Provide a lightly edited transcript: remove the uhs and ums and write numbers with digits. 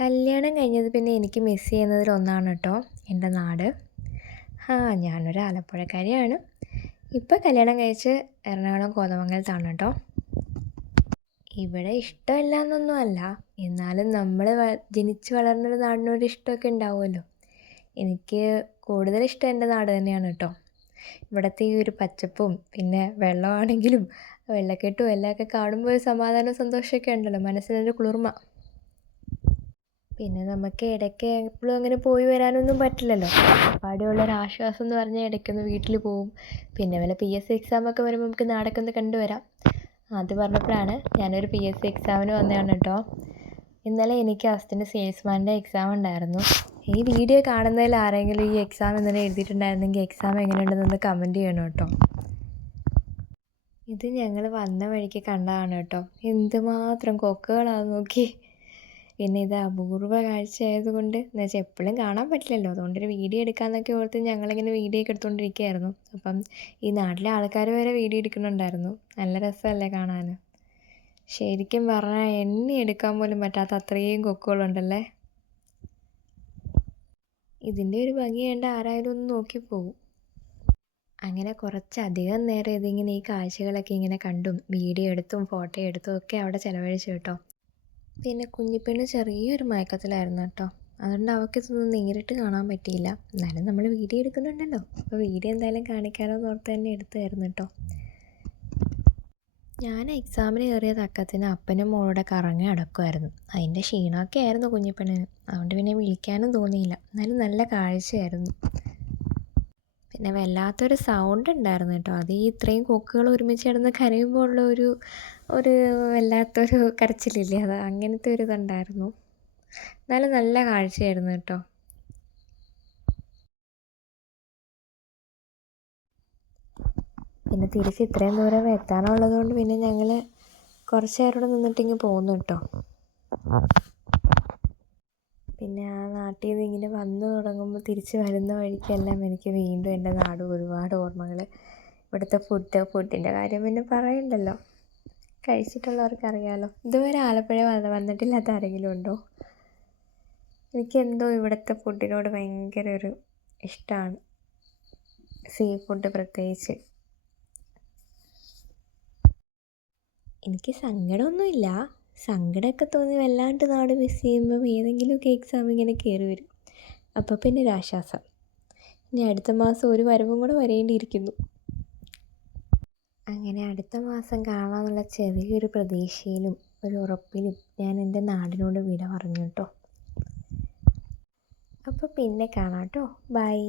കല്യാണം കഴിഞ്ഞത് പിന്നെ എനിക്ക് മിസ് ചെയ്യുന്നതിലൊന്നാണ് കേട്ടോ എൻ്റെ നാട്. ഞാനൊരു ആലപ്പുഴക്കാരിയാണ്. ഇപ്പം കല്യാണം കഴിച്ച് എറണാകുളം കോതമംഗലത്താണ് കേട്ടോ. ഇവിടെ ഇഷ്ടമല്ല എന്നൊന്നും അല്ല, എന്നാലും നമ്മൾ ജനിച്ച് വളർന്നൊരു നാടിനോട് ഇഷ്ടമൊക്കെ ഉണ്ടാവുമല്ലോ. എനിക്ക് കൂടുതലിഷ്ടം എൻ്റെ നാട് തന്നെയാണ് കേട്ടോ. ഇവിടുത്തെ ഈ ഒരു പച്ചപ്പും പിന്നെ വെള്ളമാണെങ്കിലും വെള്ളക്കെട്ടും എല്ലാമൊക്കെ കാണുമ്പോൾ ഒരു സമാധാനവും സന്തോഷമൊക്കെ ഉണ്ടല്ലോ, മനസ്സിനൊരു കുളിർമ. പിന്നെ നമുക്ക് ഇടയ്ക്ക് എപ്പോഴും അങ്ങനെ പോയി വരാനൊന്നും പറ്റില്ലല്ലോ. അപ്പാടെയുള്ളൊരാശ്വാസം എന്ന് പറഞ്ഞാൽ ഇടയ്ക്കൊന്ന് വീട്ടിൽ പോവും. പിന്നെ വല്ല PSC എക്സാമൊക്കെ വരുമ്പോൾ നമുക്ക് നാടൊക്കെ ഒന്ന് കണ്ടുവരാം. അത് പറഞ്ഞപ്പോഴാണ് ഞാനൊരു PSC എക്സാമിന് വന്നതാണ് കേട്ടോ. ഇന്നലെ എനിക്ക് അസിസ്റ്റൻ്റ് സെയിൽസ്മാൻ്റെ എക്സാം ഉണ്ടായിരുന്നു. ഈ വീഡിയോ കാണുന്നതിൽ ആരെങ്കിലും ഈ എക്സാം ഇന്നലെ എഴുതിയിട്ടുണ്ടായിരുന്നെങ്കിൽ എക്സാം എങ്ങനെയുണ്ടെന്നൊന്ന് കമൻറ്റ് ചെയ്യണം കേട്ടോ. ഇത് ഞങ്ങൾ വന്ന വഴിക്ക് കണ്ടതാണ് കേട്ടോ. എന്തുമാത്രം കൊക്കുകളാണ് നോക്കി. പിന്നെ ഇത് അപൂർവ കാഴ്ചയായതുകൊണ്ട് എന്ന് വെച്ചാൽ എപ്പോഴും കാണാൻ പറ്റില്ലല്ലോ, അതുകൊണ്ടൊരു വീഡിയോ എടുക്കാമെന്നൊക്കെ ഓർത്ത് ഞങ്ങളിങ്ങനെ വീഡിയോ ഒക്കെ എടുത്തുകൊണ്ടിരിക്കുകയായിരുന്നു. അപ്പം ഈ നാട്ടിലെ ആൾക്കാർ വരെ വീഡിയോ എടുക്കുന്നുണ്ടായിരുന്നു. നല്ല രസമല്ലേ കാണാൻ. ശരിക്കും പറഞ്ഞാൽ എണ്ണി എടുക്കാൻ പോലും പറ്റാത്ത അത്രയും കൊക്കുകളുണ്ടല്ലേ. ഇതിൻ്റെ ഒരു ഭംഗി കണ്ട് ആരായാലും ഒന്ന് നോക്കിപ്പോവും. അങ്ങനെ കുറച്ചധികം നേരം ഇതിങ്ങനെ ഈ കാഴ്ചകളൊക്കെ ഇങ്ങനെ കണ്ടും വീഡിയോ എടുത്തും ഫോട്ടോ എടുത്തും ഒക്കെ അവിടെ ചിലവഴിച്ചു കേട്ടോ. പിന്നെ കുഞ്ഞിപ്പെണ്ണ് ചെറിയൊരു മയക്കത്തിലായിരുന്നു കേട്ടോ. അതുകൊണ്ട് അവൾക്കിതൊന്നും നേരിട്ട് കാണാൻ പറ്റിയില്ല. എന്നാലും നമ്മൾ വീഡിയോ എടുക്കുന്നുണ്ടല്ലോ, അപ്പോൾ വീഡിയോ എന്തായാലും കാണിക്കാമല്ലോ എന്ന് ഓർത്ത് തന്നെ എടുത്തായിരുന്നു കേട്ടോ. ഞാൻ എക്സാമിന് കയറിയ തക്കത്തിന് അപ്പനും മോളുടെ കറങ്ങി അടക്കുമായിരുന്നു. അതിൻ്റെ ക്ഷീണമൊക്കെ ആയിരുന്നു കുഞ്ഞിപ്പെണ്ണിന്. അതുകൊണ്ട് പിന്നെ വിളിക്കാനും തോന്നിയില്ല. എന്നാലും നല്ല കാഴ്ചയായിരുന്നു. പിന്നെ വല്ലാത്തൊരു സൗണ്ട് ഉണ്ടായിരുന്നു കേട്ടോ. അത് ഈ ഇത്രയും കൊക്കുകൾ ഒരുമിച്ച് കിടന്ന് കരയുമ്പോൾ ഉള്ള ഒരു വല്ലാത്തൊരു കരച്ചിലില്ലേ, അത് അങ്ങനത്തെ ഒരു ഇതുണ്ടായിരുന്നു. എന്നാലും നല്ല കാഴ്ചയായിരുന്നു കേട്ടോ. പിന്നെ തിരിച്ച് ഇത്രയും ദൂരം എത്താനുള്ളത് കൊണ്ട് പിന്നെ ഞങ്ങൾ കുറച്ച് നേരം ഇവിടെ നിന്നിട്ടിങ്ങ് പോന്നു കേട്ടോ. പിന്നെ ആ നാട്ടിൽ നിന്ന് ഇങ്ങനെ വന്നു തുടങ്ങുമ്പോൾ തിരിച്ച് വരുന്ന വഴിക്കെല്ലാം എനിക്ക് വീണ്ടും എൻ്റെ നാട് ഒരുപാട് ഓർമ്മകൾ. ഇവിടുത്തെ ഫുഡിൻ്റെ കാര്യം പിന്നെ പറയണ്ടല്ലോ, കഴിച്ചിട്ടുള്ളവർക്കറിയാമല്ലോ. ഇതുവരെ ആലപ്പുഴ വന്നിട്ടില്ലാത്ത ആരെങ്കിലും ഉണ്ടോ? എനിക്കെന്തോ ഇവിടുത്തെ ഫുഡിനോട് ഭയങ്കര ഒരു ഇഷ്ടമാണ്, സീ ഫുഡ് പ്രത്യേകിച്ച്. എനിക്ക് സങ്കടമൊന്നുമില്ല. സങ്കടമൊക്കെ തോന്നി വല്ലാണ്ട് നാട് മിസ് ചെയ്യുമ്പം ഏതെങ്കിലുമൊക്കെ എക്സാം ഇങ്ങനെ കയറി വരും. അപ്പോൾ പിന്നെ ഒരു ആശ്വാസം. ഇനി അടുത്ത മാസം ഒരു വരവും കൂടെ വരേണ്ടിയിരിക്കുന്നു. അങ്ങനെ അടുത്ത മാസം കാണാമെന്നുള്ള ചെറിയൊരു പ്രതീക്ഷയിലും ഒരു ഉറപ്പിലും ഞാൻ എൻ്റെ നാടിനോട് വിട പറഞ്ഞു കേട്ടോ. അപ്പോൾ പിന്നെ കാണാം കേട്ടോ. ബൈ.